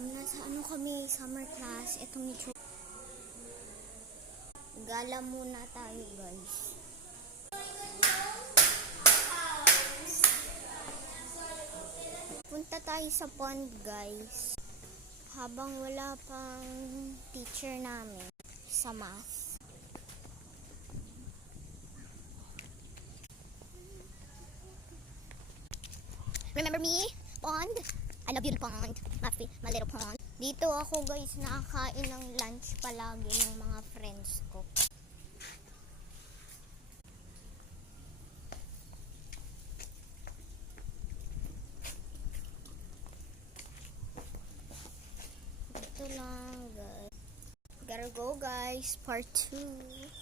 Nasa ano kami, summer class. Itong gala muna tayo, guys. Punta tayo sa pond, guys. Habang wala pang teacher namin sa math. Remember me? Pond? I love you, pond. My little pond. Dito ako, guys, nakakain ng lunch palagi ng mga friends ko. Ito lang, guys. Gotta go, guys. Part 2.